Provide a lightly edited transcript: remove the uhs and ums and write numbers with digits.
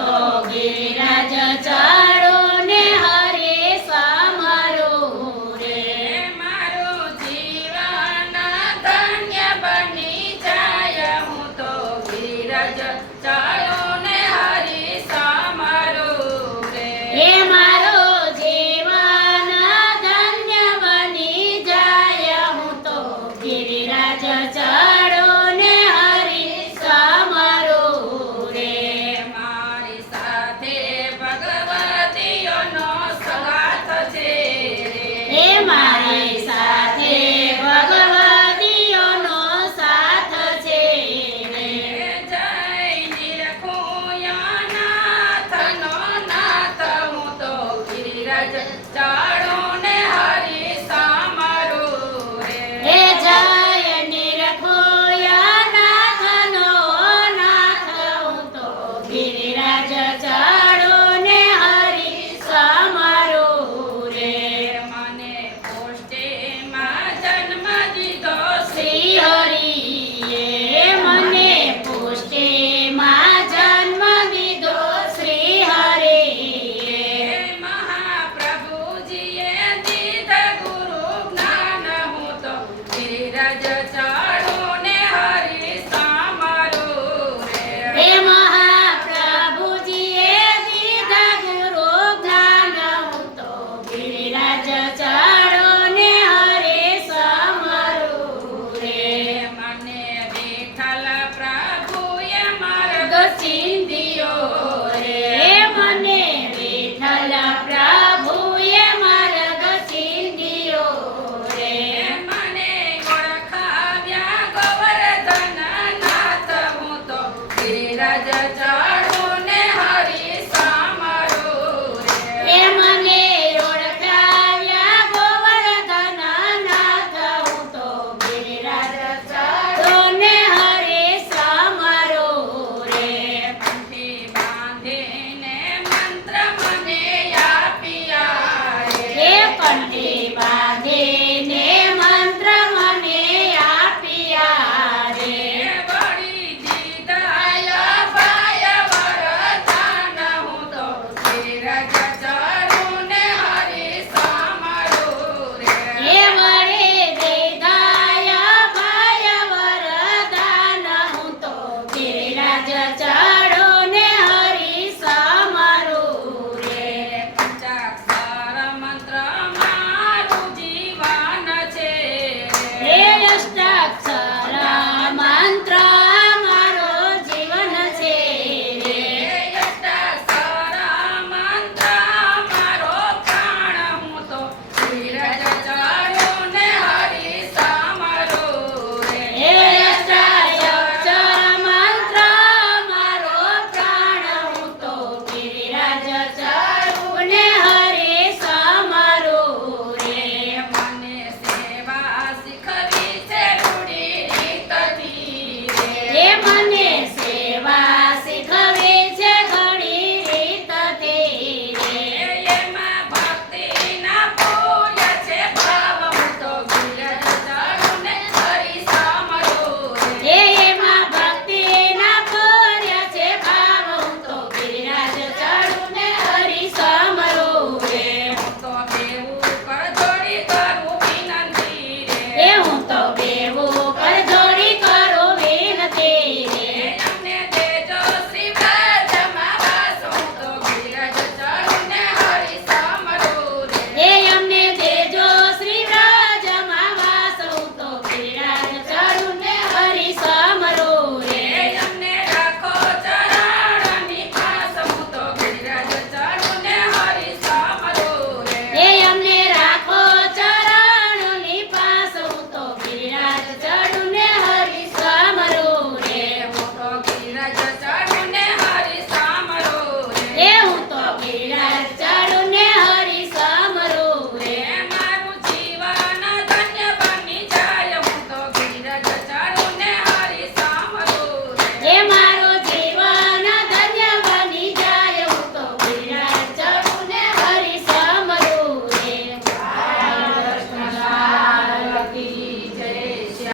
તો ગિરિરાજ ચાડો ને હરે સમારો રે મારું જીવન ધન્ય બની જાય હું તો ગિરિરાજ ચાડો ને હરી સમારું રે એ મારો જીવન ધન્ય બની જાય હું તો ગિરિરાજ ચાડો ને હરી સમારો રે મારી સાથે ભગવતીઓનો સંગાથ છે એ મારી સાથે ભગવતીઓનો સાથ છે રે જય નિરખુયાનાથનો નાથ હું તો ગિરિરાજ ચાડો ને હરી સમારું હે રે જય નિરખોયા નાથનો નાથ હું તો ગિરિરાજ ચાડો ને હરી સમારો રે મને પોષ્ટેમાં જન્મ દીધો શ્રી હરિએ મને પુષ્ટિમાં જન્મ દીધો શ્રી હરિએ મહાપ્રભુજીએ દીધા ગુરુ જ્ઞાન હું તો ગિરિરાજ ચાડો ને હરી સમારું હે રે મહાપ્રભુજીએ દીધા ગુરુ જ્ઞાન હું તો ગિરિરાજ ચાડો ને હરે સમારું રે મને વિઠ્ઠલ પ્રભુએ માર્ગ ચિંધ્યો રે મને વિઠ્ઠલ પ્રભુએ માર્ગ ચિંધ્યો રે મને ઓળખાવ્યા ગોવર્ધન નાથ હું તો ગિરિરાજ ચાડો